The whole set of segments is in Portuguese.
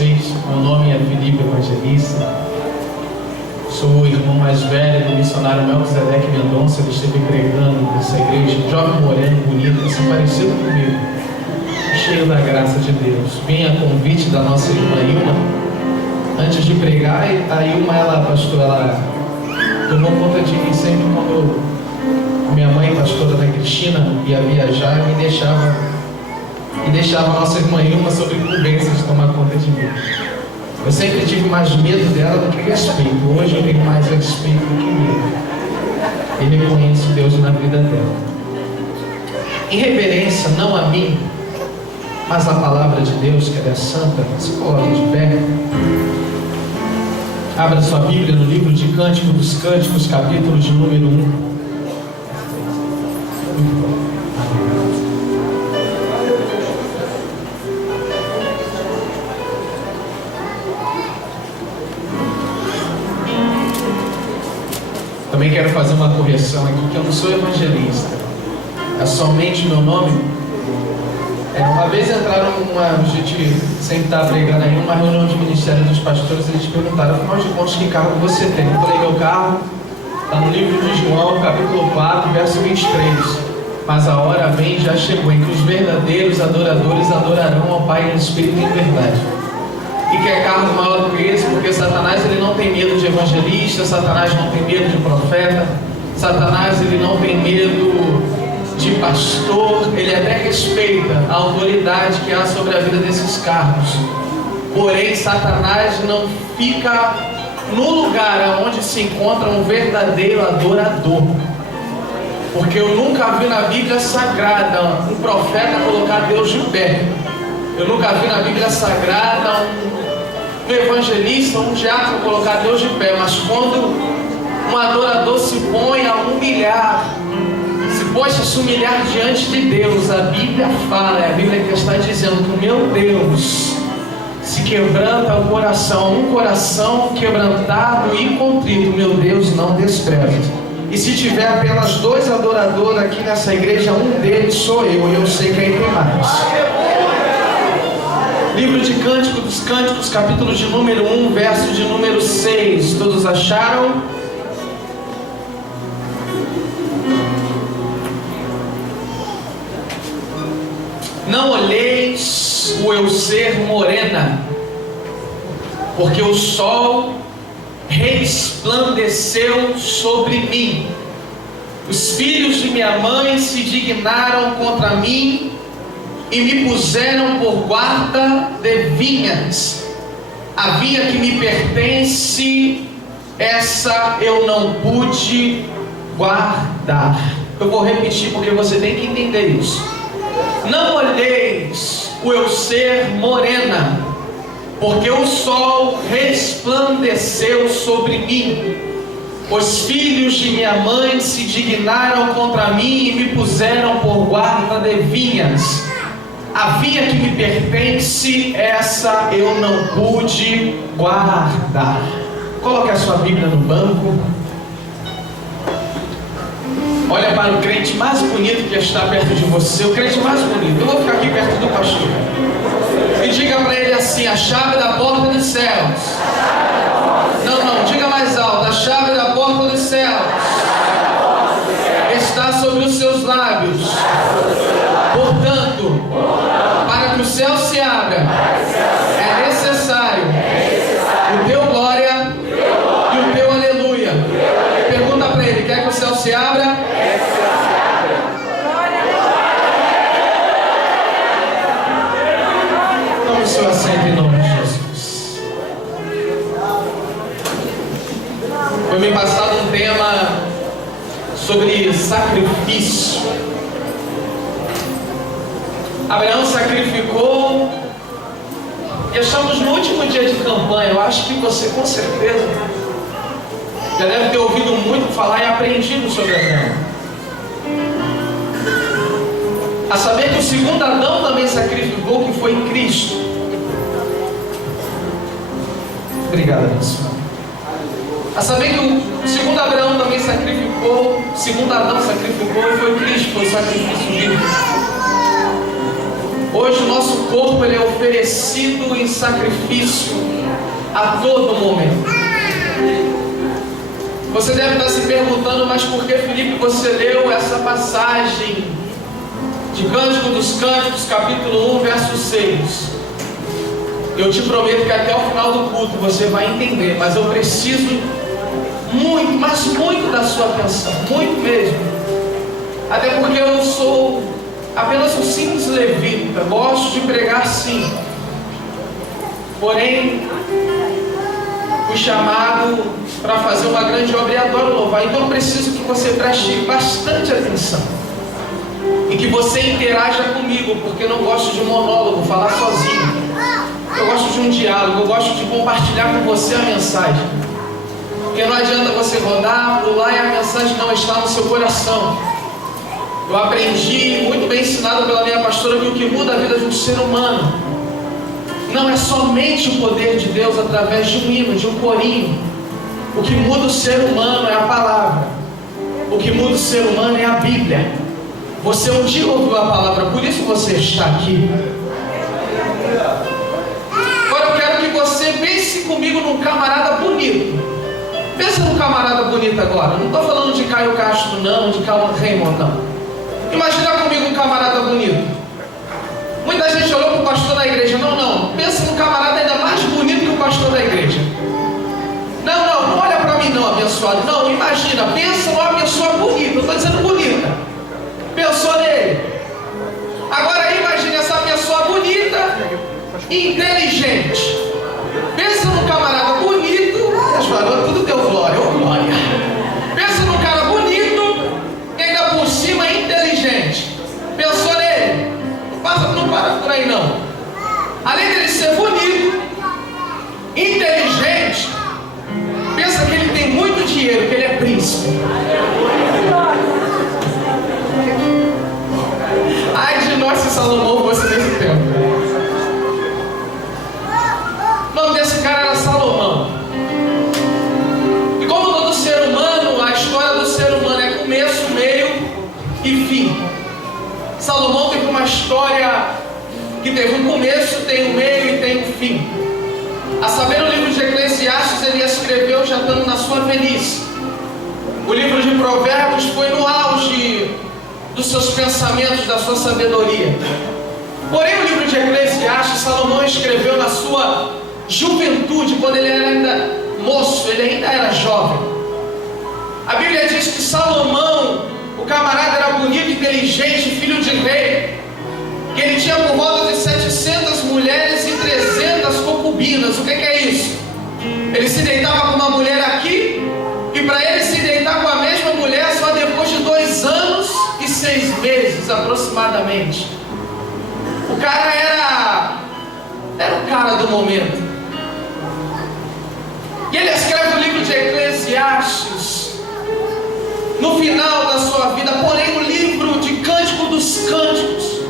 vocês. Meu nome é Felipe Evangelista. Sou o irmão mais velho do missionário Melquisedeque Mendonça. Ele esteve pregando nessa igreja, um jovem moreno, bonito, assim, parecido comigo, cheio da graça de Deus. Vim a convite da nossa irmã Ilma. Antes de pregar, a Ilma, pastor, ela tomou conta de mim sempre quando minha mãe, pastora da Cristina, ia viajar e deixava a nossa irmã Ilma sob incumbência de tomar conta de mim. Eu sempre tive mais medo dela do que respeito. Hoje eu tenho mais respeito do que medo. E reconheço Deus na vida dela. Em reverência, não a mim, mas a palavra de Deus, que ela é santa, se coloque de pé. Abra sua Bíblia no livro de Cântico dos Cânticos, capítulo de número 1. Também quero fazer uma correção aqui, que eu não sou evangelista. É somente meu nome. Uma vez entraram a gente sempre está pregando aí numa reunião de ministério dos pastores, eles perguntaram: afinal de contas, que carro você tem? Eu falei: meu carro está no livro de João, capítulo 4, verso 23. Mas a hora vem e já chegou, em que os verdadeiros adoradores adorarão ao Pai em espírito e em verdade. E quer cargo maior do que esse, porque Satanás ele não tem medo de evangelista, Satanás não tem medo de profeta, Satanás ele não tem medo de pastor, ele até respeita a autoridade que há sobre a vida desses cargos. Porém, Satanás não fica no lugar onde se encontra um verdadeiro adorador. Porque eu nunca vi na Bíblia Sagrada um profeta colocar Deus de pé. Eu nunca vi na Bíblia Sagrada um evangelista, um diácono colocar Deus de pé. Mas quando um adorador se põe a humilhar, se humilhar diante de Deus, a Bíblia fala, a Bíblia que está dizendo que o meu Deus se quebranta o coração, um coração quebrantado e contrito, meu Deus não despreza. E se tiver apenas 2 adoradores aqui nessa igreja, um deles sou eu, e eu sei que aí tem mais. Livro de Cântico dos Cânticos, capítulo de número 1, verso de número 6. Todos acharam? Não olheis o eu ser morena, porque o sol resplandeceu sobre mim. Os filhos de minha mãe se dignaram contra mim e me puseram por guarda de vinhas. A vinha que me pertence, essa eu não pude guardar. Eu vou repetir porque você tem que entender isso. Não olheis o eu ser morena, porque o sol resplandeceu sobre mim. Os filhos de minha mãe se dignaram contra mim e me puseram por guarda de vinhas. A vinha que me pertence, essa eu não pude guardar. Coloque a sua Bíblia no banco. Olha para o crente mais bonito que está perto de você, o crente mais bonito. Eu vou ficar aqui perto do pastor. E diga para ele assim: a chave da porta dos céus. Não, diga mais alto: a chave da porta dos céus está sobre os seus lábios. Portanto, para que o céu se abra, é necessário o teu glória e o teu aleluia. Pergunta para ele: quer que o céu se abra? Tome o seu assento em nome de Jesus. Foi me passado um tema sobre sacrifício. Abraão sacrificou, e estamos no último dia de campanha. Eu acho que você com certeza já deve ter ouvido muito falar e aprendido sobre Abraão. A saber que o segundo Adão também sacrificou, que foi Cristo. Obrigado, abençoado. A saber que o segundo Abraão também sacrificou, o segundo Adão sacrificou, e foi Cristo, foi o sacrifício vivo. Hoje o nosso corpo ele é oferecido em sacrifício a todo momento. Você deve estar se perguntando, mas por que, Felipe, você leu essa passagem de Cântico dos Cânticos, capítulo 1, verso 6? Eu te prometo que até o final do culto você vai entender, mas eu preciso muito, mas muito da sua atenção, muito mesmo. Até porque eu sou apenas um simples levita, gosto de pregar sim. Porém, fui chamado para fazer uma grande obra e adoro louvar. Então eu preciso que você preste bastante atenção e que você interaja comigo, porque eu não gosto de monólogo, falar sozinho. Eu gosto de um diálogo, eu gosto de compartilhar com você a mensagem. Porque não adianta você rodar, pular e a mensagem não está no seu coração. Eu aprendi, muito bem ensinado pela minha pastora, que o que muda a vida de um ser humano não é somente o poder de Deus através de um hino, de um corinho. O que muda o ser humano é a palavra. O que muda o ser humano é a Bíblia. Você um dia ouviu a palavra, por isso você está aqui. Agora eu quero que você pense comigo num camarada bonito. Pensa num camarada bonito agora. Não estou falando de Caio Castro não, de Calma Raymond não. Imagina comigo um camarada bonito. Muita gente olhou para o pastor da igreja. Não. Pensa num camarada ainda mais bonito que o pastor da igreja. Não olha para mim não, abençoado. Não, imagina, pensa numa pessoa bonita. Eu estou dizendo bonita. Pensou nele. Agora imagine essa pessoa bonita e inteligente. Pensa num camarada bonito. As garotas tudo deu glória, glória. Pensa num cara bonito e ainda por cima inteligente. Pensou nele? Não para por aí não. Além dele ser bonito, inteligente, pensa que ele tem muito dinheiro, que ele é príncipe. Ai de nós se Salomão fosse nesse tempo. O nome desse cara era Salomão. E como todo ser humano, a história do ser humano é começo, meio e fim. Salomão teve uma história que teve um começo, tem um meio e tem um fim. A saber, o livro de Eclesiastes ele escreveu já estando na sua velhice. O livro de Provérbios foi no auge dos seus pensamentos, da sua sabedoria. Porém, o livro de Eclesiastes, Salomão escreveu na sua juventude, quando ele era ainda moço, ele ainda era jovem. A Bíblia diz que Salomão, o camarada, era bonito, inteligente, filho de rei, que ele tinha por volta de 700 mulheres e 300 concubinas. O que é isso? Ele se deitava com uma mulher aqui, e para ele se deitar com a mesma mulher só depois de 2 anos e 6 meses aproximadamente. O cara era o cara do momento. E ele escreve o livro de Eclesiastes no final da sua vida, porém o livro de Cântico dos Cânticos,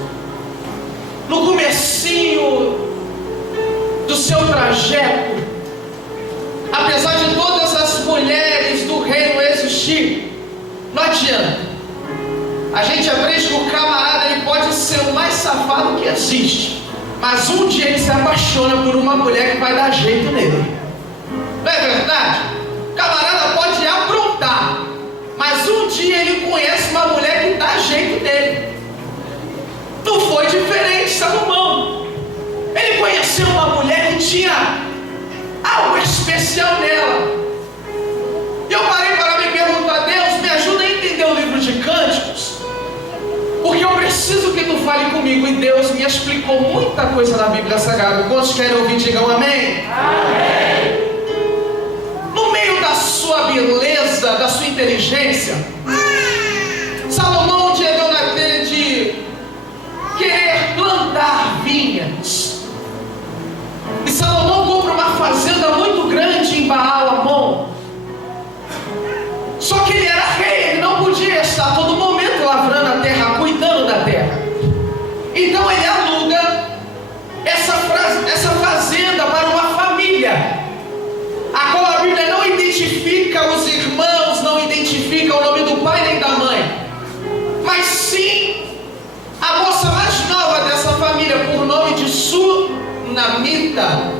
no comecinho do seu trajeto, apesar de todas as mulheres do reino existir, não adianta. A gente aprende que o camarada ele pode ser o mais safado que existe, mas um dia ele se apaixona por uma mulher que vai dar jeito nele. Não é verdade? O camarada pode aprontar, mas um dia ele conhece uma mulher que dá jeito nele. Não foi diferente, Salomão. Ele conheceu uma mulher que tinha algo especial nela. E eu parei para me perguntar: Deus, me ajuda a entender o livro de Cânticos, porque eu preciso que tu fale comigo. E Deus me explicou muita coisa na Bíblia Sagrada. Quantos querem ouvir, digam amém? Amém. No meio da sua beleza, da sua inteligência, Salomão um dia deu naquele de querer plantar vinhas. E Salomão compra uma fazenda muito grande em Baal-Amon. Só que ele era rei, ele não podia estar todo momento lavrando a terra, cuidando da terra. Então ele aluga essa fazenda para uma família, a qual a Bíblia não identifica os irmãos, não identifica o nome do pai. sunamita.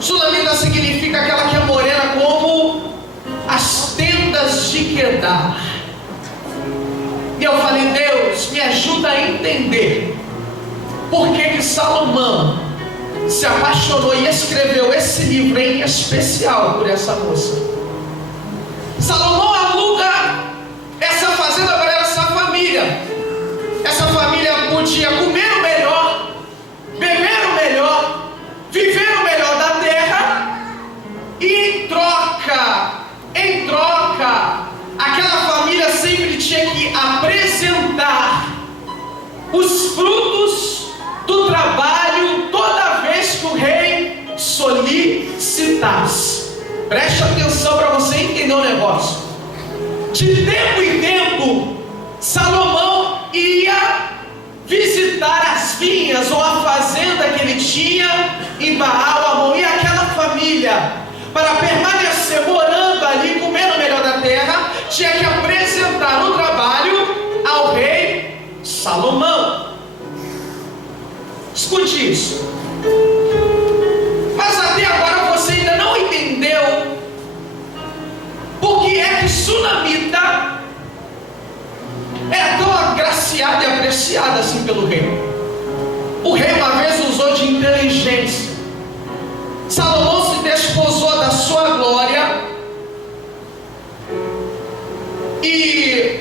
Sunamita significa aquela que é morena como as tendas de Quedar. E eu falei, Deus, me ajuda a entender por que Salomão se apaixonou e escreveu esse livro em especial por essa moça. Salomão aluga essa fazenda para essa família. Essa família podia comer o melhor, beber o melhor, viver o melhor da terra, e em troca, aquela família sempre tinha que apresentar os frutos do trabalho toda vez que o rei solicitasse. Preste atenção para você entender o negócio. De tempo em tempo, Salomão ia visitar as vinhas ou a fazenda que ele tinha em Baal-Amon, e aquela família, para permanecer morando ali, comendo o melhor da terra, tinha que apresentar o trabalho ao rei Salomão. Escute isso. Mas até agora você ainda não entendeu por que é que sunamita é tão agraciada e apreciada assim pelo rei. O rei uma vez usou de inteligência. Salomão se desposou da sua glória e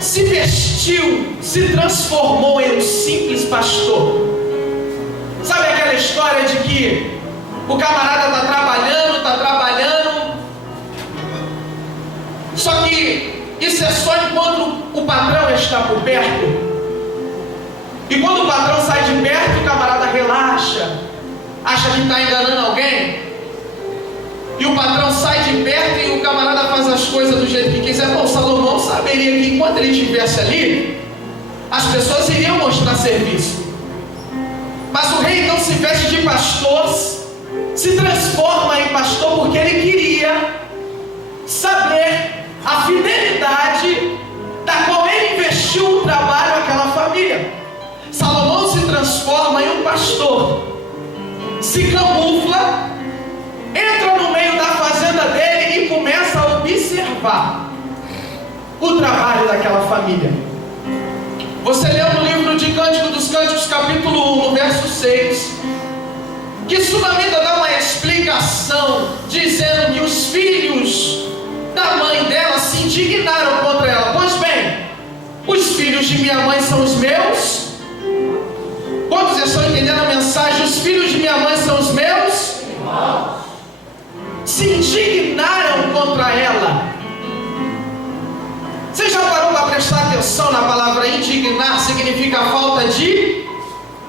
se vestiu, se transformou em um simples pastor. Sabe aquela história de que o camarada está trabalhando, só que isso é só enquanto o patrão está por perto. E quando o patrão sai de perto, o camarada relaxa, acha que está enganando alguém. E o patrão sai de perto e o camarada faz as coisas do jeito que quiser. Bom, Salomão saberia que enquanto ele estivesse ali, as pessoas iriam mostrar serviço. Mas o rei então se veste de pastor, se transforma em pastor, porque ele queria saber a fidelidade da qual ele investiu o trabalho àquela família. Salomão se transforma em um pastor, se camufla, entra no meio da fazenda dele e começa a observar o trabalho daquela família. Você leu no livro de Cântico dos Cânticos, capítulo 1, no verso 6, que Sunamita dá uma explicação, dizendo que os filhos da mãe dela se indignaram contra ela. Pois bem, os filhos de minha mãe são os meus. Quantos estão entendendo a mensagem? Os filhos de minha mãe são os meus irmãos. Se indignaram contra ela. Você já parou para prestar atenção na palavra indignar? Significa falta de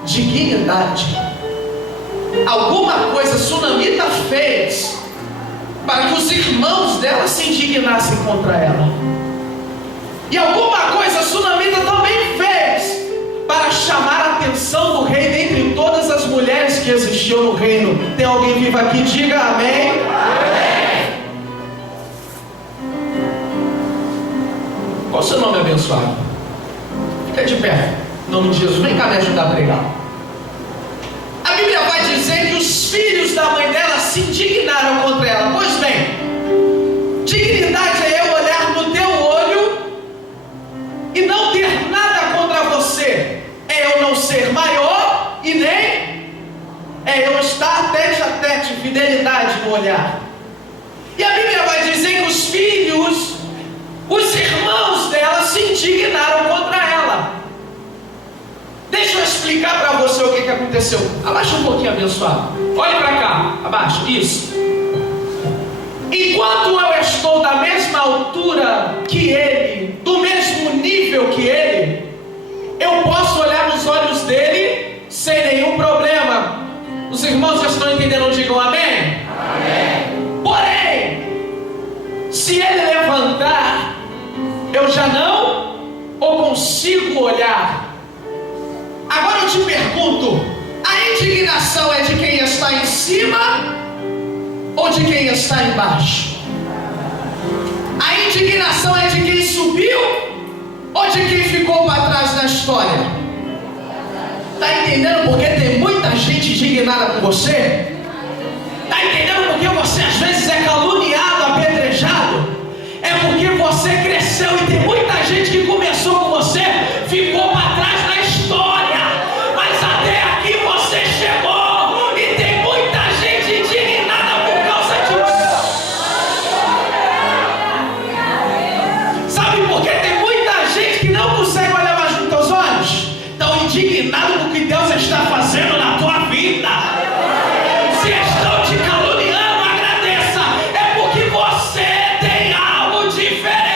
dignidade. Alguma coisa Sunamita fez para que os irmãos dela se indignassem contra ela. E alguma coisa Sunamita também fez para chamar a atenção do rei dentre todas as mulheres que existiam no reino. Tem alguém vivo aqui? Diga amém. Amém. Qual o seu nome, abençoado? Fica de pé, em nome de Jesus. Vem cá me ajudar a pregar. A Bíblia vai dizer que os filhos da mãe dela se indignaram contra ela. Pois bem, dignidade é eu olhar no teu olho e não ter nada contra você. É eu não ser maior e nem é eu estar tete a tete, fidelidade no olhar. E a Bíblia vai dizer que os filhos, os irmãos dela se indignaram contra ela. Deixa eu explicar para você o que aconteceu. Abaixa um pouquinho, abençoado. Olhe para cá, abaixa, isso. Enquanto eu estou da mesma altura que ele, do mesmo nível que ele, eu posso olhar nos olhos dele sem nenhum problema. Os irmãos já estão entendendo? Digam amém? Amém. Porém, se ele levantar, eu já não o consigo olhar. Agora eu te pergunto, a indignação é de quem está em cima ou de quem está embaixo? A indignação é de quem subiu ou de quem ficou para trás na história? Está entendendo? Porque tem muita gente indignada com você? Está entendendo por que você às vezes é caluniado, apedrejado? É porque você cresceu e tem muita gente que começou com você, ficou para trás na história, mas até aqui você chegou e tem muita gente indignada por causa disso. Sabe por que tem muita gente que não consegue olhar mais nos teus olhos? Estão indignados com o que Deus está fazendo na tua vida. Se estão te caluniando, agradeça. É porque você tem algo diferente.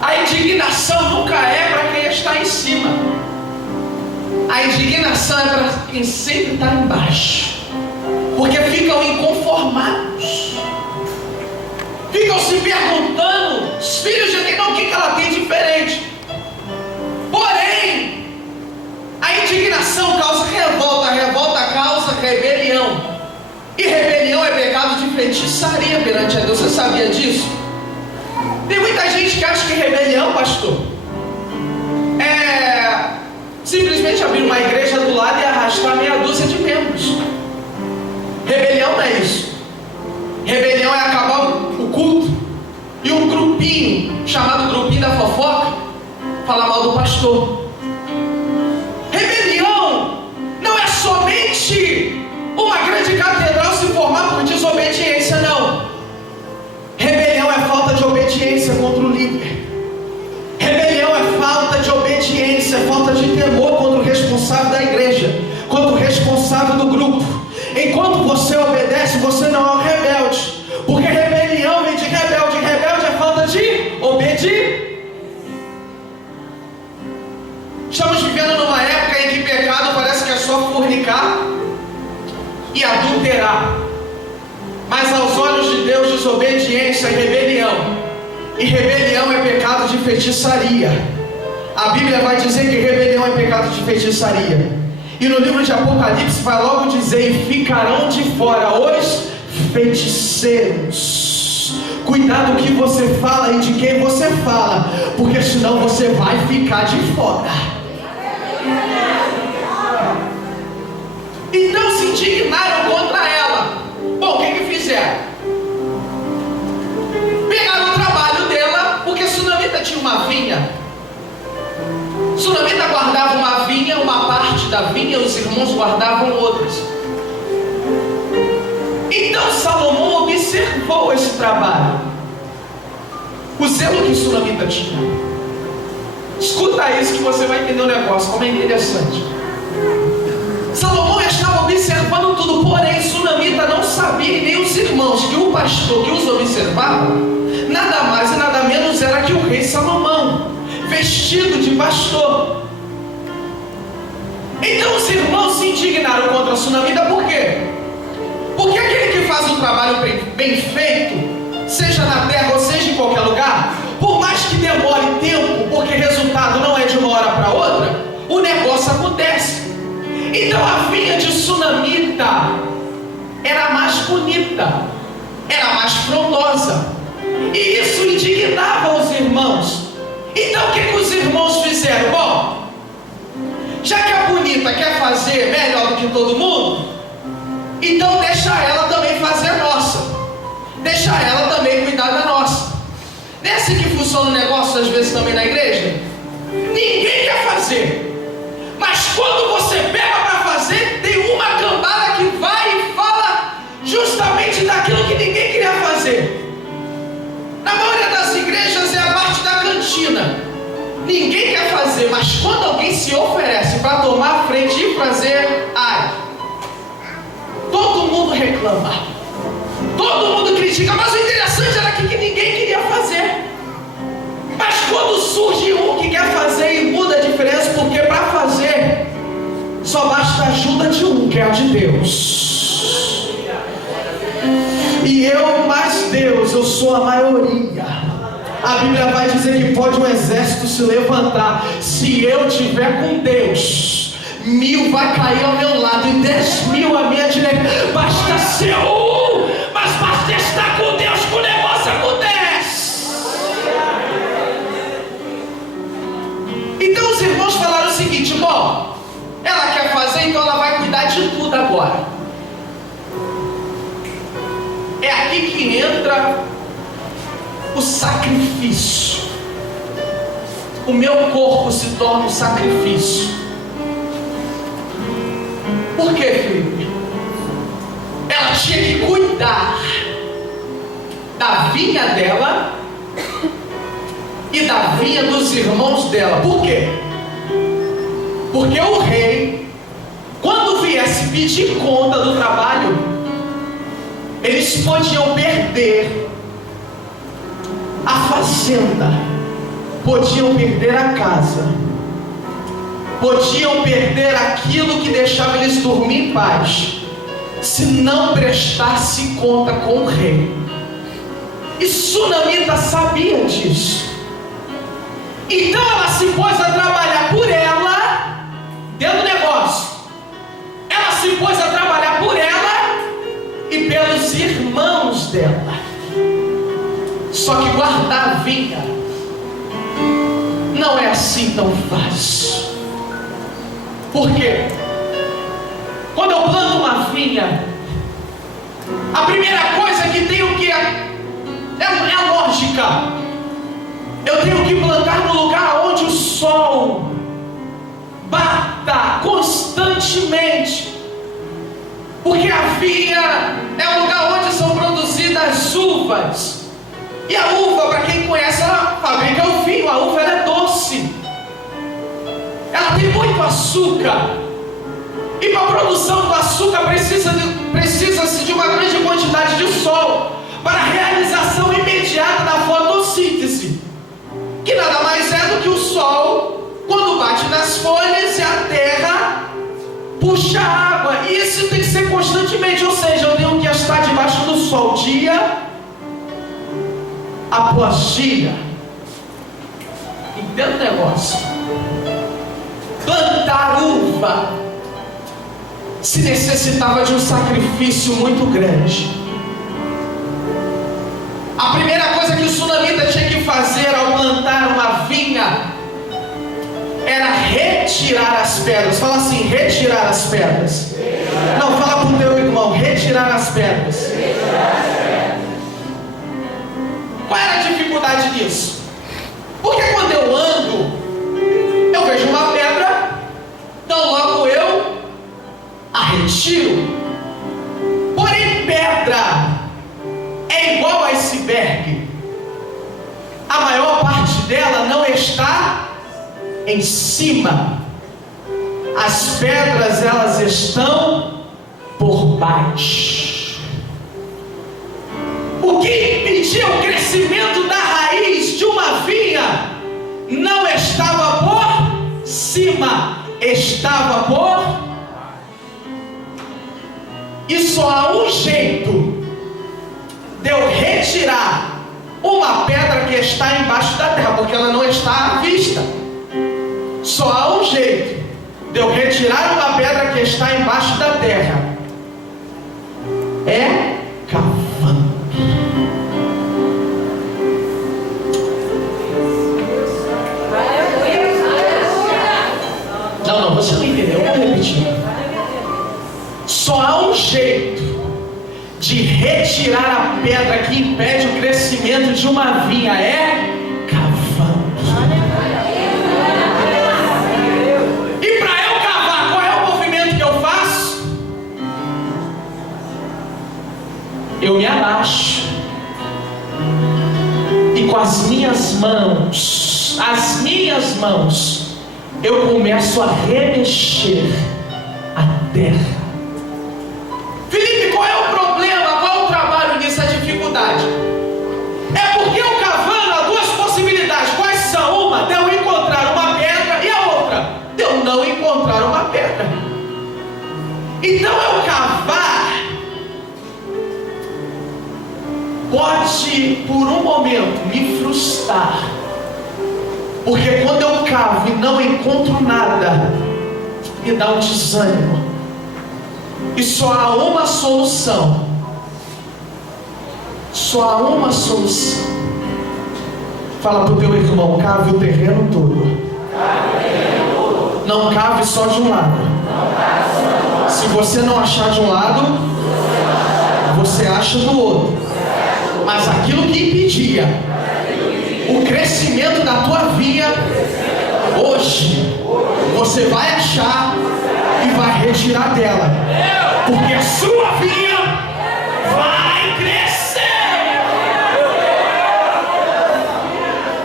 A indignação nunca é para quem está em cima. A indignação é para quem sempre está embaixo. Porque ficam inconformados. Ficam se perguntando, os filhos de Deus, o que ela tem diferente. Porém, a indignação causa revolta, a revolta causa rebelião. E rebelião é pecado de feitiçaria perante a Deus. Você sabia disso? Tem muita gente que acha que rebelião, pastor, é simplesmente abrir uma igreja do lado e arrastar meia dúzia de membros. Rebelião não é isso. Rebelião é acabar o culto e um grupinho, chamado grupinho da fofoca, falar mal do pastor. Rebelião não é somente uma grande catedral se formar por desobediência, não. Rebelião é falta de obediência contra o líder. Rebelião é falta de obediência, é falta de temor contra o responsável da igreja, contra o responsável do grupo. Enquanto você obedece, você não é um rebelde. Porque rebelião vem de rebelde. Rebelde é falta de obedecer. Estamos vivendo numa época em que pecado parece que é só fornicar e adulterar. Mas aos olhos de Deus, desobediência é rebelião. E rebelião é pecado de feitiçaria. A Bíblia vai dizer que rebelião é pecado de feitiçaria. E no livro de Apocalipse vai logo dizer: e ficarão de fora os feiticeiros. Cuidado com o que você fala e de quem você fala, porque senão você vai ficar de fora. Então se indignaram contra ela. Bom, o que fizeram? Pegaram o trabalho dela, porque Sunamita tinha uma vinha. Sunamita guardava uma vinha, uma parte da vinha, os irmãos guardavam outras. Então Salomão observou esse trabalho, o zelo que Sunamita tinha. Escuta isso que você vai entender o negócio, como é interessante. Salomão estava observando tudo, porém Sunamita não sabia, e nem os irmãos, que o pastor que os observava, nada mais e nada menos era que o rei Salomão, vestido de pastor. Então os irmãos se indignaram contra Sunamita. Por quê? Porque aquele que faz o trabalho bem feito, seja na terra ou seja em qualquer lugar, por mais que demore tempo, porque resultado não é de uma hora para outra, o negócio acontece. Então a vinha de Sunamita era mais bonita, era mais frondosa, e isso indignava os irmãos. Então o que os irmãos fizeram? Bom, já que a bonita quer fazer melhor do que todo mundo, então deixa ela também fazer a nossa, deixa ela também cuidar da nossa. Não é assim que funciona o negócio às vezes também na igreja? Ninguém quer fazer, mas quando você pega para fazer, tem uma cambada que vai e fala justamente daquilo que ninguém queria fazer. Na maioria das igrejas é a parte da cantina. Ninguém quer fazer, mas quando alguém se oferece para tomar a frente e fazer, todo mundo reclama, todo mundo critica. Mas o interessante era que ninguém queria fazer. Mas quando surge um que quer fazer e muda a diferença, porque para fazer só basta a ajuda de um, que é a de Deus. E eu mais Deus, eu sou a maioria. A Bíblia vai dizer que pode um exército se levantar. Se eu tiver com Deus, 1000 vai cair ao meu lado e 10.000 à minha direita. Basta ser um, mas basta estar com Deus que o negócio acontece. Bom, ela quer fazer, então ela vai cuidar de tudo agora. É aqui que entra o sacrifício. O meu corpo se torna um sacrifício. Por quê, Felipe? Ela tinha que cuidar da vinha dela e da vinha dos irmãos dela. Por quê? Porque o rei, quando viesse pedir conta do trabalho, eles podiam perder a fazenda, podiam perder a casa, podiam perder aquilo que deixava eles dormir em paz, se não prestasse conta com o rei. E Sunamita sabia disso. Então ela se pôs a trabalhar por ela, dentro do negócio. Ela se pôs a trabalhar por ela e pelos irmãos dela. Só que guardar a vinha não é assim tão fácil. Por quê? Quando eu planto uma vinha, a primeira coisa que tenho que é a lógica. Eu tenho que plantar no lugar onde o sol bata constantemente, porque a vinha é o lugar onde são produzidas uvas. E a uva, para quem conhece, ela fabrica o vinho. A uva ela é doce, ela tem muito açúcar, e para a produção do açúcar precisa-se de uma grande quantidade de sol para a realização imediata da fotossíntese, que nada mais é do que o sol quando bate nas folhas e a terra puxa água. E isso tem que ser constantemente, ou seja, eu tenho que estar debaixo do sol dia após dia. Entenda o negócio. Plantar uva se necessitava de um sacrifício muito grande. A primeira coisa que o sunamita tinha que fazer ao plantar uma vinha era retirar as pedras. Fala assim, retirar as pedras. Não, fala para o teu irmão, retirar as pedras. Qual era a dificuldade disso? Porque quando eu ando, eu vejo uma pedra, então logo eu a retiro. Porém, pedra é igual a iceberg. A maior parte dela não está em cima. As pedras, elas estão por baixo. O que impedia o crescimento da raiz de uma vinha não estava por cima, estava por... E só há um jeito de eu retirar uma pedra que está embaixo da terra, porque ela não está à vista. Só há um jeito de eu retirar uma pedra que está embaixo da terra. É cavando. Não, você não entendeu, eu vou repetir. Só há um jeito de retirar a pedra que impede o crescimento de uma vinha, é cavando. E para eu cavar, qual é o movimento que eu faço? Eu me abaixo e com as minhas mãos, eu começo a remexer a terra. Felipe, qual é o problema? Qual é o trabalho nisso, a dificuldade? É porque eu cavando há duas possibilidades. Quais são? Uma, de eu encontrar uma pedra, e a outra, de eu não encontrar uma pedra. Então eu cavar pode por um momento me frustrar, porque quando eu cavo e não encontro nada, me dá um desânimo. E só há uma solução. Só há uma solução. Fala para o teu irmão, cave o terreno todo. Não cave só de um lado. Se você não achar de um lado, você acha do outro. Mas aquilo que impedia o crescimento da tua vinha, hoje você vai achar e vai retirar dela, porque a sua vinha vai crescer.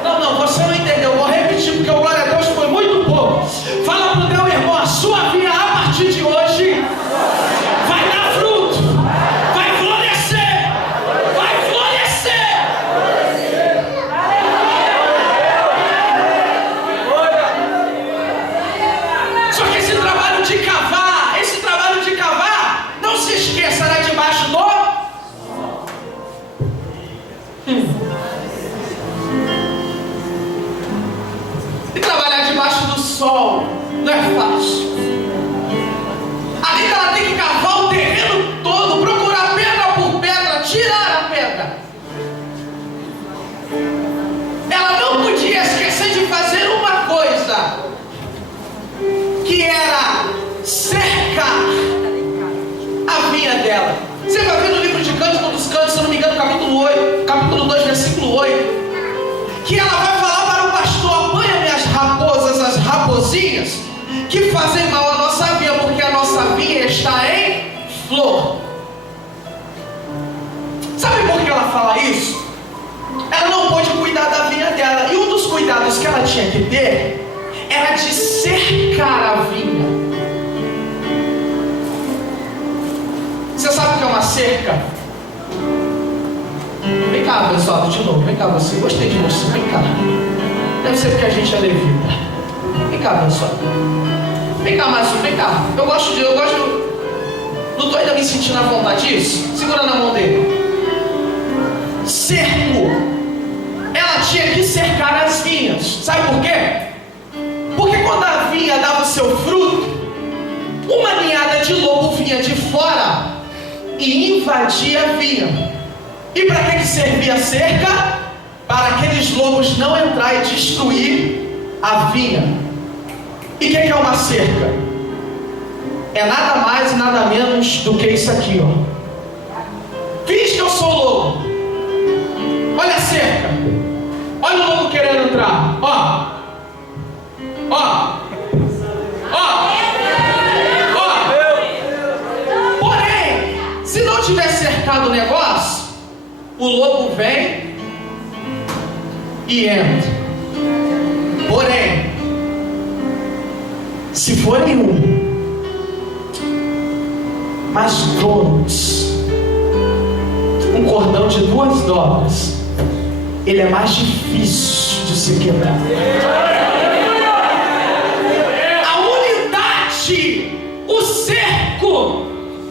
Não, você não entendeu. Eu vou repetir porque o glória a Deus foi muito pouco. Fala pro teu irmão, a sua vinha a partir de hoje vai dar fruto, vai florescer, vai florescer. Só que esse trabalho de cavar, não se esqueça, era debaixo do E trabalhar debaixo do sol não é fácil. Ali ela tem que cavar o terreno todo, procurar pedra por pedra, tirar a pedra. Ela não podia esquecer de fazer uma coisa, que era cercar a vinha dela. Você vai ver no livro de Cântico dos Cantos, se eu não me engano, capítulo 2, versículo 8, que ela vai falar para o pastor: apanha-me as raposas, as raposinhas, que fazem mal à nossa vinha, porque a nossa vinha está em flor. Sabe por que ela fala isso? Ela não pôde cuidar da vinha dela, e um dos cuidados que ela tinha que ter era de cercar a vinha. Você sabe o que é uma cerca? Vem cá, pessoal, de novo. Vem cá, você. Gostei de você. Vem cá. Deve ser porque a gente é levita. Vem cá, pessoal. Vem cá, Márcio. Vem cá. Eu gosto. Não estou ainda me sentindo à vontade disso? Segura na mão dele. Cerco. Ela tinha que cercar as vinhas. Sabe por quê? Porque quando a vinha dava o seu fruto, uma ninhada de lobo vinha de fora e invadia a vinha. E para que servia a cerca? Para aqueles lobos não entrar e destruir a vinha. E o que é uma cerca? É nada mais e nada menos do que isso aqui, ó. Finge que eu sou lobo. Olha a cerca. Olha o lobo querendo entrar. Ó. Ó. Ó. Ó. Porém, se não tiver cercado o negócio, o lobo vem e entra. Porém, se forem mas dois, um cordão de 2 dobras, ele é mais difícil de se quebrar. A unidade, o cerco,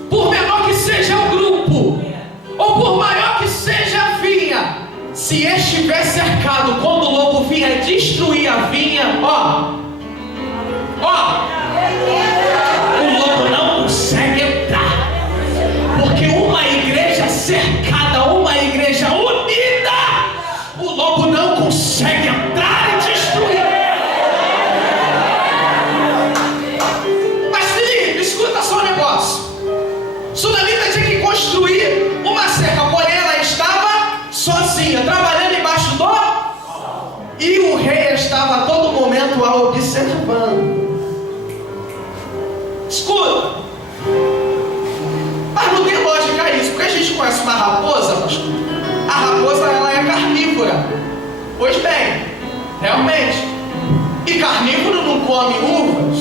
por menor que seja o grupo, ou por maior que seja a vinha, se estiver cercado, quando o lobo vinha destruir a vinha, ó, o lobo não consegue entrar, porque uma igreja cercada, uma igreja unida, o lobo não consegue entrar e destruir. Mas Felipe, escuta só um negócio. Sunamita tinha que construir uma cerca, porém ela estava sozinha, trabalhando embaixo do... E o rei estava a todo momento a observando. Escuta, mas não tem lógica isso, porque a gente conhece uma raposa, pastor. A raposa, ela é carnívora. Pois bem, realmente. E carnívoro não come uvas,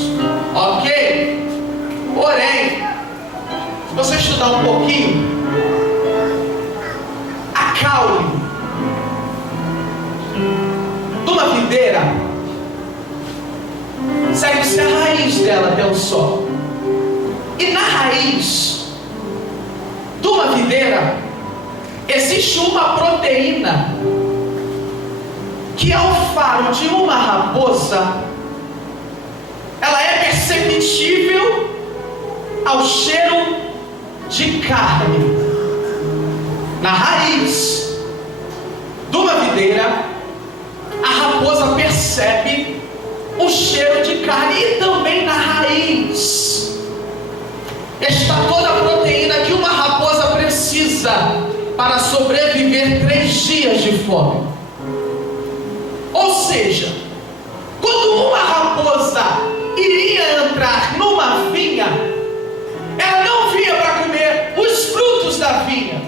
ok? Porém, se você estudar um pouquinho, a caule de uma videira segue-se a raiz dela até o sol. E na raiz de uma videira existe uma proteína que ao faro de uma raposa ela é perceptível ao cheiro de carne. Na raiz de uma videira a raposa percebe o cheiro de carne e também para sobreviver 3 dias de fome. Ou seja, quando uma raposa iria entrar numa vinha, ela não vinha para comer os frutos da vinha,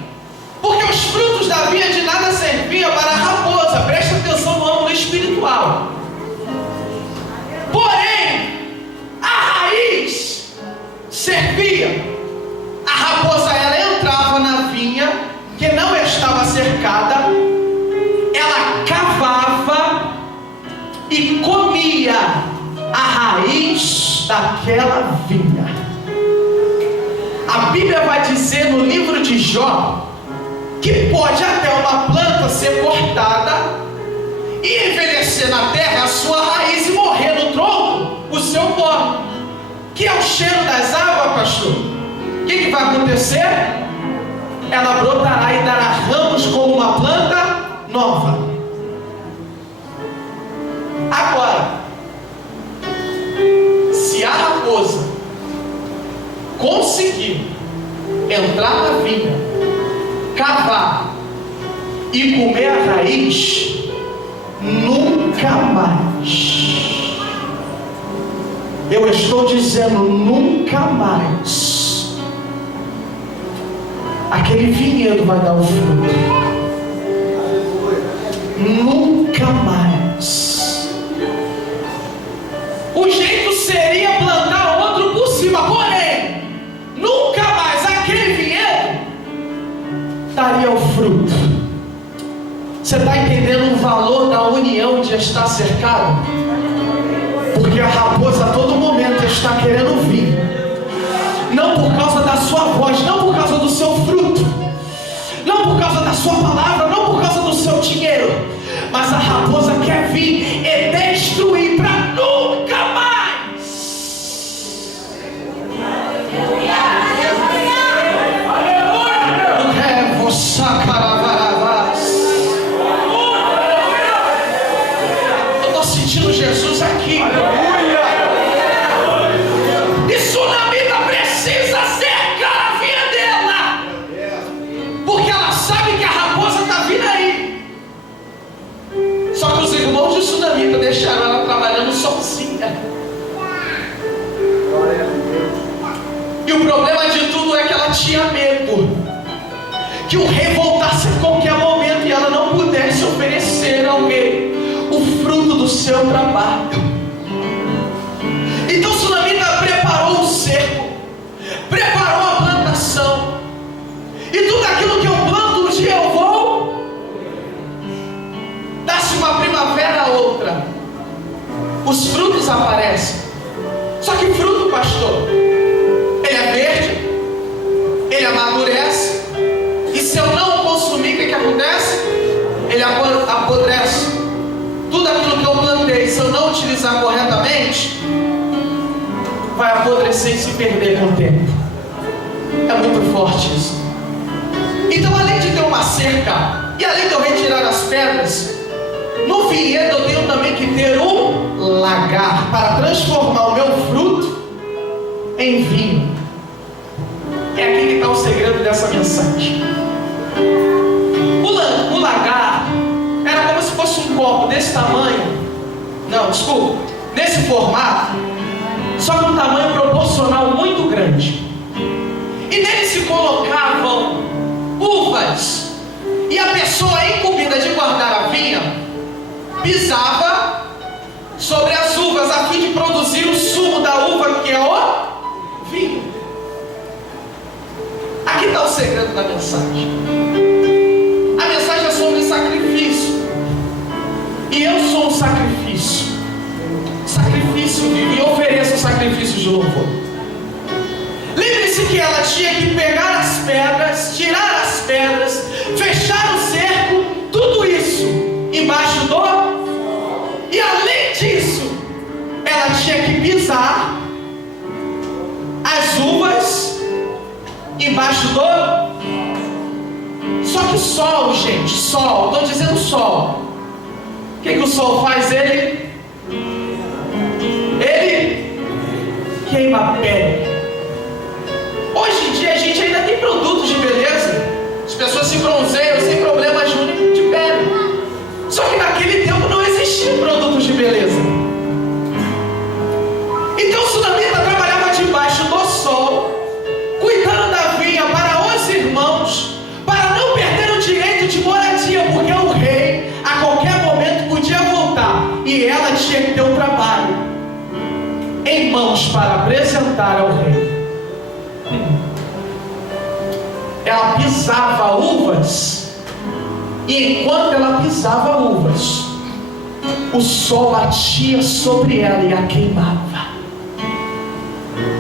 porque os frutos da vinha de nada serviam para a raposa. Presta atenção no âmbito espiritual. Porém, a raiz servia. A raposa, ela entrava na vinha que não estava cercada, ela cavava e comia a raiz daquela vinha. A Bíblia vai dizer no livro de Jó que pode até uma planta ser cortada e envelhecer na terra a sua raiz e morrer no tronco o seu pó, que é o cheiro das águas, pastor. O que vai acontecer? Ela brotará e dará ramos como uma planta nova. Agora, se a raposa conseguir entrar na vinha, cavar e comer a raiz, nunca mais, eu estou dizendo nunca mais, aquele vinhedo vai dar o fruto. Nunca mais. O jeito seria plantar outro por cima, porém nunca mais aquele vinhedo daria o fruto. Você está entendendo o valor da união de estar cercado? Porque a raposa a todo momento está querendo vir, não por causa da sua voz, não por causa do seu fruto, não por causa da sua palavra, não por causa do seu dinheiro, mas a raposa quer vir e destruir para nunca mais. Eu estou sentindo Jesus aqui. E Sunamita precisa cercar a vida dela, porque ela sabe que a raposa está vindo aí. Só que os irmãos de Sunamita deixaram ela trabalhando sozinha. E o problema de tudo é que ela tinha medo que o rei voltasse a qualquer momento e ela não pudesse oferecer ao rei o fruto do seu trabalho. Então Sunamita preparou o cerco, preparou a plantação, e tudo aquilo que eu planto um dia eu vou. Dá-se uma primavera a outra, os frutos aparecem. Só que fruto, pastor, ele é verde, ele amadurece, e se eu não consumir, o que acontece? Ele apodrece. Tudo aquilo que eu plantei, se eu não utilizar corretamente, vai apodrecer e se perder com o tempo. É muito forte isso. Então, além de ter uma cerca, e além de eu retirar as pedras, no vinhedo eu tenho também que ter um lagar, para transformar o meu fruto em vinho. É aqui que está o segredo dessa mensagem. O lagar era como se fosse um copo desse tamanho, nesse formato, só que um tamanho proporcional muito grande. E nele se colocavam uvas, e a pessoa incumbida de guardar a vinha pisava sobre as uvas a fim de produzir o sumo da uva, que é o vinho. Aqui está o segredo da mensagem. A mensagem é sobre sacrifício, e eu sou um sacrifício vivo, e ofereço sacrifício de louvor. Lembre-se que ela tinha que pegar as pedras, tirar as pedras, fechar o cerco, tudo isso embaixo do... E além disso, ela tinha que pisar as uvas embaixo do... Só que o sol, gente, sol, estou dizendo sol. O que o sol faz? Ele queima a pele. Hoje em dia a gente ainda tem produtos de beleza, As pessoas se bronzeiam sem problemas de pele. Só que naquele tempo não existiam produtos de beleza. Então o sunamita trabalhava debaixo do sol, cuidando da vinha para os irmãos, para não perder o direito de moradia, porque o rei a qualquer momento podia voltar e ela tinha que ter um trabalho em mãos para apresentar ao rei. Ela pisava uvas, e enquanto ela pisava uvas, o sol batia sobre ela e a queimava.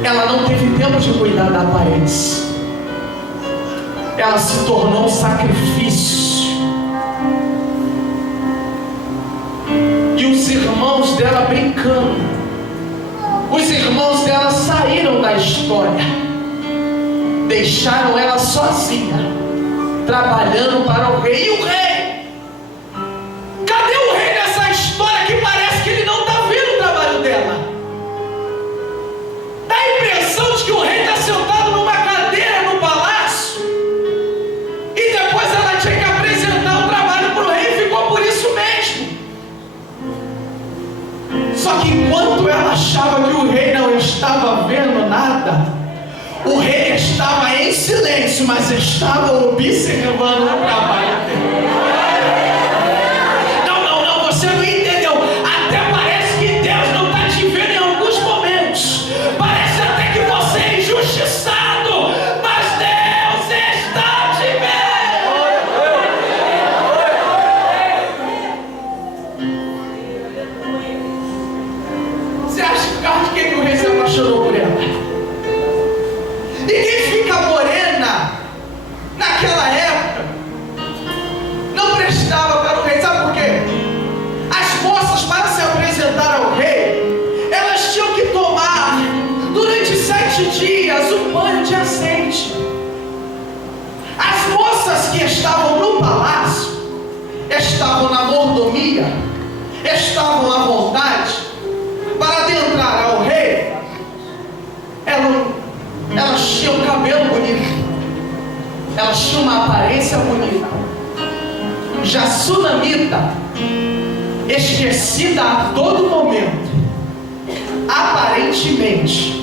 Ela não teve tempo de cuidar da aparência. Ela se tornou um sacrifício. E os irmãos dela brincando, os irmãos dela saíram da história, deixaram ela sozinha, trabalhando para o rei. E o rei? Cadê o rei nessa história que parece que ele não está vendo o trabalho dela? Dá a impressão de que o rei está sentado numa cadeira no palácio, e depois ela tinha que apresentar o trabalho para o rei e ficou por isso mesmo. Só que enquanto ela achava que o rei não estava vendo nada, o rei estava em silêncio, mas estava observando o trabalho dele. Não, você não entendeu. Até parece que Deus não está te vendo em alguns momentos. Parece até que você é injustiçado, mas Deus está te vendo. Você acha que o rei se apaixonou por ela? Ninguém fica morena naquela época não prestava para o rei. Sabe por quê? As moças, para se apresentar ao rei, elas tinham que tomar durante 7 dias um banho de azeite. As moças que estavam no palácio estavam na mordomia, estavam à vontade para adentrar ao rei. Elas tinham cabelo bonito, elas tinham uma aparência bonita. Já sunamita, esquecida a todo momento, aparentemente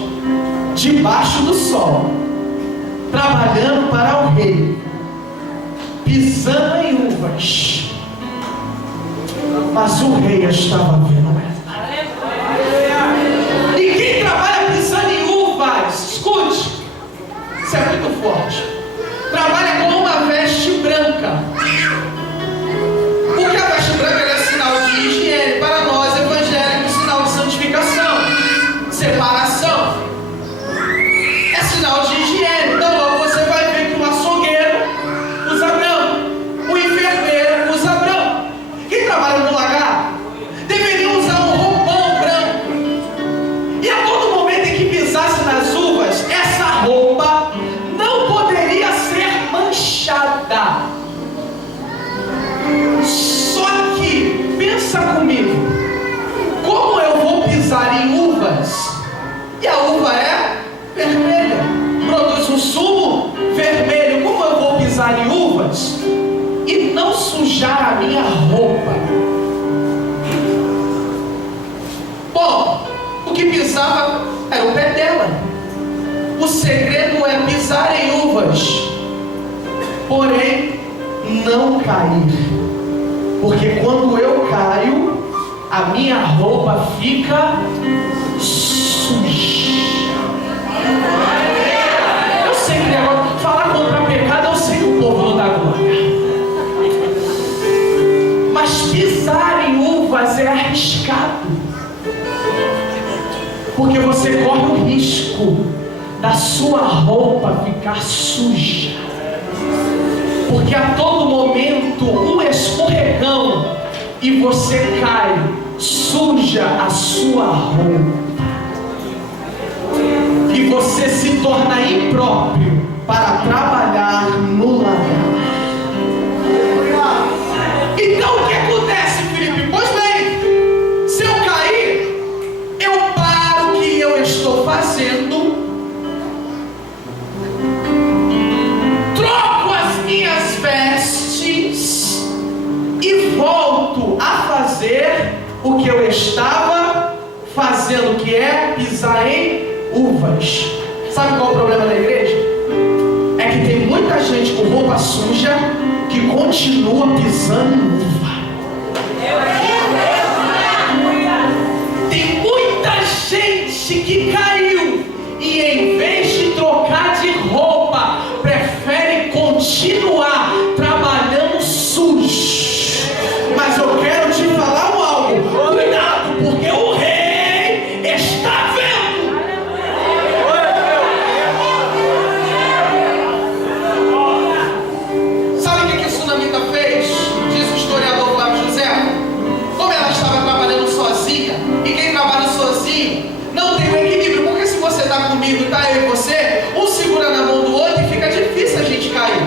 debaixo do sol, trabalhando para o rei, pisando em uvas, mas o rei estava vendo ela. E quem trabalha pisando em uvas, escute, isso é muito forte, trabalha com uma veste branca, porque a veste branca é sinal de higiene, para nós evangélicos, sinal de santificação, separação, é sinal de higiene. Então logo você vai ver que o açougueiro usa branco, o enfermeiro usa branco, quem trabalha no lagar deveria usar um roupão branco, e a todo momento em que pisasse nas uvas, essa roupa não poderia ser manchada. Só que, pensa comigo, como eu vou pisar em uvas, e a uva é vermelha, produz um sumo vermelho, como eu vou pisar em uvas e não sujar a minha roupa? Bom, o que pisava era o pé dela. O segredo é pisar em uvas, porém não cair, porque quando eu caio, a minha roupa fica suja. Eu sei que negócio, falar contra pecado, eu sei que o povo não dá glória, mas pisar em uvas é arriscado, porque você corre o risco da sua roupa ficar suja, porque a todo momento um escorregão e você cai, suja a sua roupa, e você se torna impróprio para trabalhar no lagar. Então o que acontece, Felipe? Pois bem, se eu cair, eu paro o que eu estou fazendo, troco as minhas uvas. Sabe qual é o problema da igreja? É que tem muita gente com roupa suja que continua pisando em uva. Tem muita gente que caiu e em vez de trocar de roupa, prefere continuar trabalhando sujo. Mas eu quero te falar algo. Cuidado, porque o rei está vendo. Sabe o que a Sunamita fez? Diz o historiador Flávio José. Como ela estava trabalhando sozinha, e quem trabalha sozinho não tem um equilíbrio, porque se você está comigo, está eu e você, um segura na mão do outro e fica difícil a gente cair.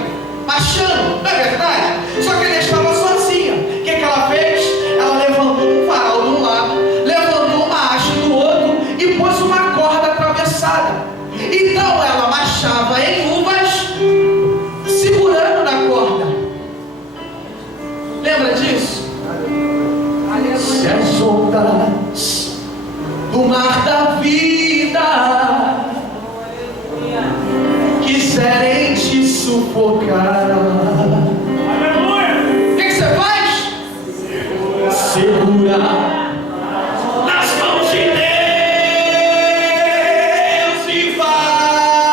Machando, não é verdade? Só que ela estava sozinha. O que ela fez? Ela levantou um varal de um lado, levantou uma haste do outro e pôs uma corda atravessada. Então ela machava em uvas, segurando na corda. Lembra disso? Se as ondas do mar da vida quiserem te sufocar, o que você faz? Segura nas mãos de Deus e vai.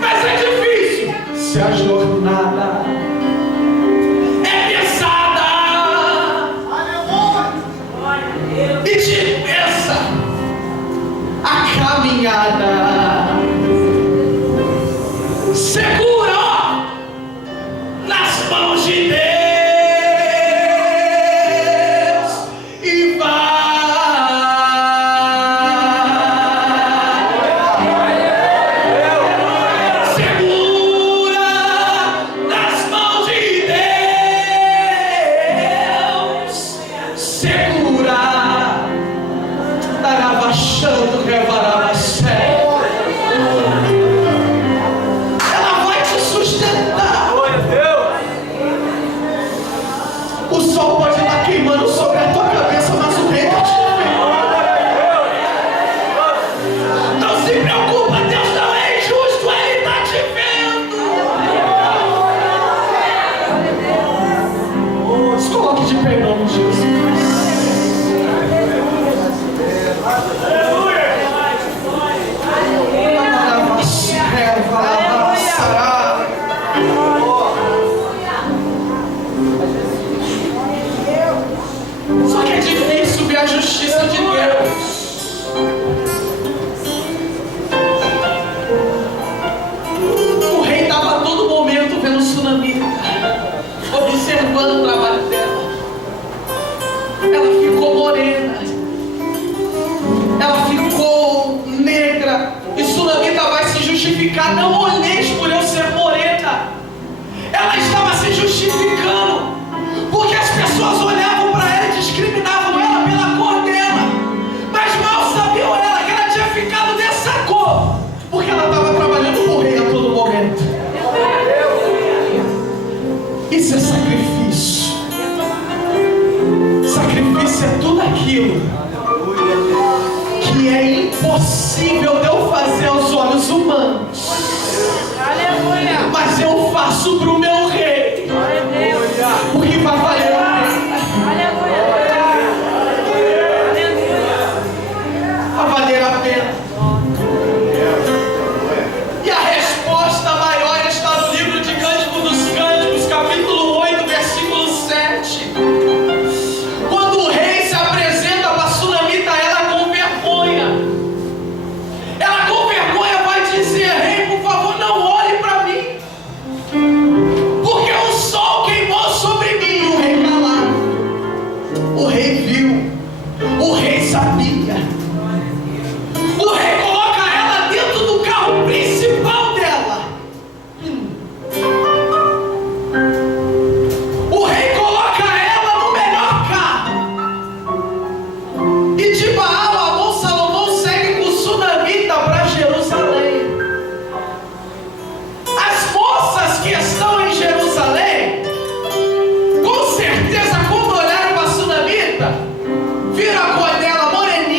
Mas é difícil. Se a jornada é pesada e te pesa a caminhada, segura nas mãos de Deus e vai. Segura nas mãos de Deus, segura. Estava achando que revarava céu. Ela vai te sustentar. O sol pode estar queimando sobre a tua cabeça, mas o rei está te vendo. Não se preocupa, Deus não é injusto, Ele está te vendo. Se coloque de pé em nome de Jesus. Só que é difícil ver a justiça de Deus. O rei estava a todo momento vendo Sunamita, observando o trabalho dela. Ela ficou morena, ela ficou negra, e Sunamita vai se justificar. Não olheis por eu ser morena. Ela estava se justificando, porque as pessoas olhavam para ela e discriminavam ela pela cor dela, mas mal sabiam ela que ela tinha ficado dessa cor, porque ela estava trabalhando com o rei a todo momento. Isso é sacrifício. Sacrifício é tudo aquilo que é impossível de eu fazer aos olhos humanos, mas eu faço para o meu rei, porque vai valer a pena. Vai valer a pena. E a resposta maior está no livro de Cântico dos Cânticos, capítulo 8, versículo 7. Quando o rei se apresenta para Sunamita, ela com vergonha vai dizer: rei, por favor, não olhe para mim, porque o sol queimou sobre mim. O rei calado. O rei viu, o rei sabia. O rei coloca ela dentro do carro principal dela. O rei coloca ela no melhor carro. E de Baal, Amon, Salomão segue com Sunamita para Jerusalém. As moças que estão em Jerusalém, com certeza, quando olharam para Sunamita, viram a cor dela moreninha.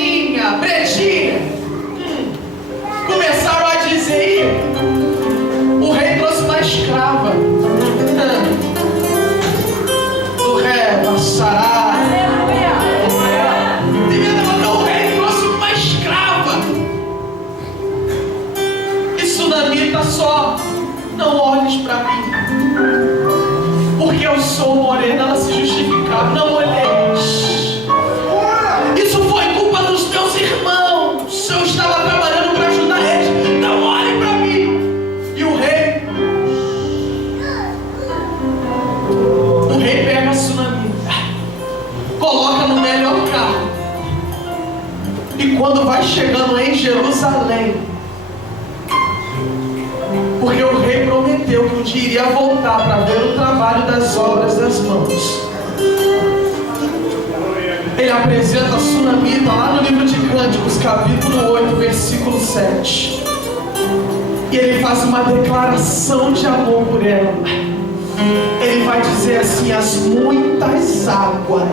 só, não olhes para mim, porque eu sou morena. Ela se justificava: não olheis, isso foi culpa dos teus irmãos, eu estava trabalhando para ajudar eles, não olhe para mim. E o rei pega a Sunamita, coloca no melhor carro, e quando vai chegando em Jerusalém, porque o rei prometeu que um dia iria voltar para ver o trabalho das obras das mãos, ele apresenta a Sunamita lá no livro de Cânticos, capítulo 8, versículo 7. E ele faz uma declaração de amor por ela. Ele vai dizer assim: as muitas águas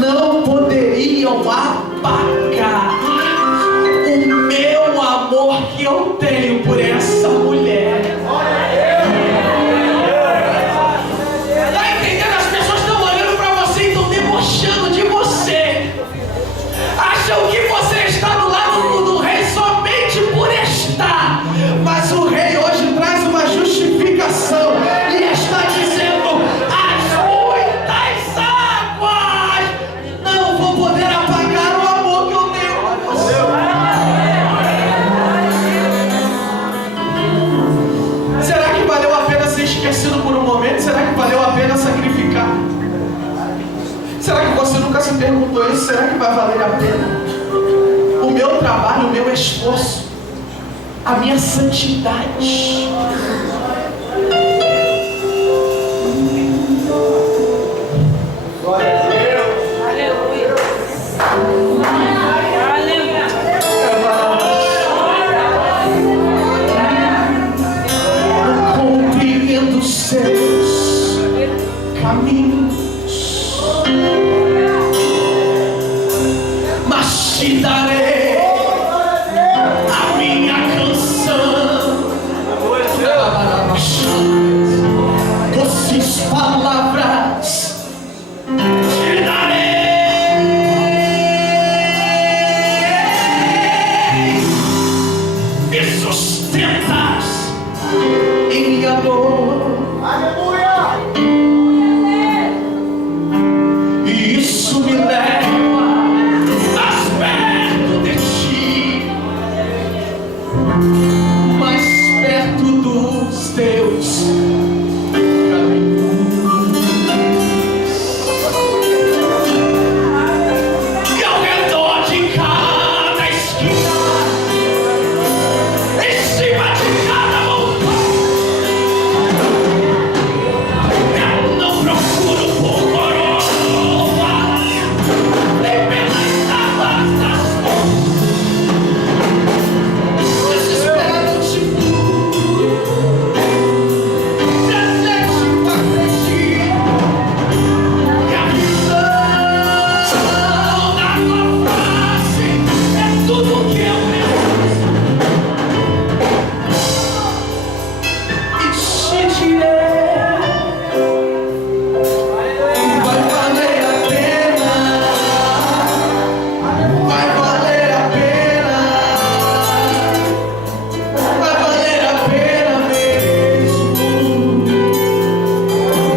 não poderiam apagar o meu amor que eu tenho por essa mulher. Tá entendendo? As pessoas estão olhando para você e estão debochando de você. Acham que você está do lado do rei somente por estar. Mas o rei hoje traz uma justificação e está dizendo: as muitas águas não vão poder apagar o amor que eu tenho por você. Será que valeu a pena ser esquecido por um momento? Será que valeu a pena sacrificar? Será que você nunca se perguntou isso? Será que vai valer a pena? O meu trabalho, o meu esforço, a minha santidade. Glória a Deus. Aleluia. Compreendo os seus caminhos, mas te darei a minha canção, doces palavras te darei, me sustentas em minha dor. Aleluia. E isso me leva mais perto de ti, mais perto dos teus caminhos. E ao redor de cada esquina, em cima de cada montanha, eu não procuro por coroa, nem pelas águas das fontes, desesperado te busco, presente para ti, e a visão da tua face é tudo que eu preciso. E te direi: vai valer a pena, vai valer a pena, vai valer a pena mesmo.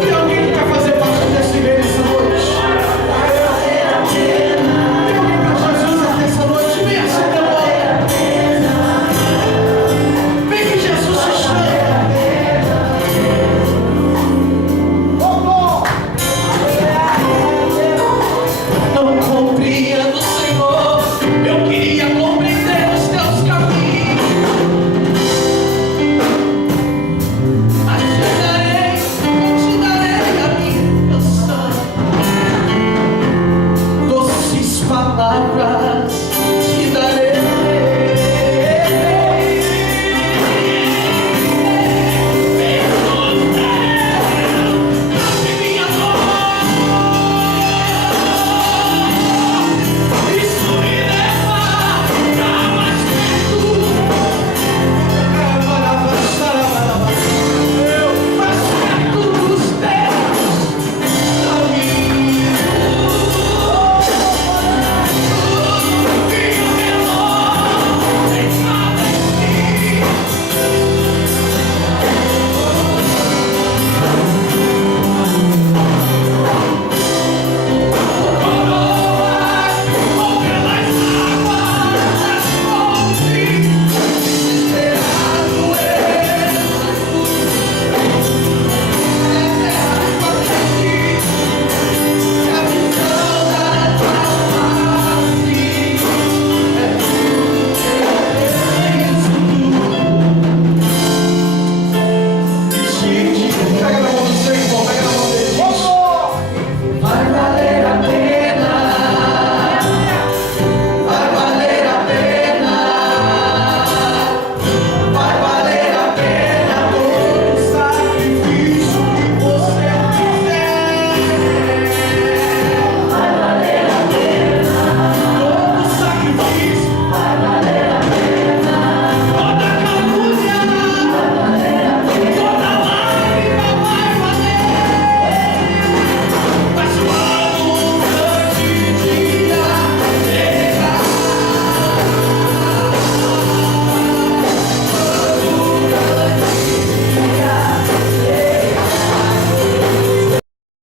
Tem alguém que quer fazer parte desse reino essa noite? Vai valer a pena. Tem alguém para Jesus aqui essa noite? Vem acender a bola. Vem que Jesus te chama. Não compreendo, Senhor, eu queria compreender os teus caminhos, mas te darei a minha canção, doces palavras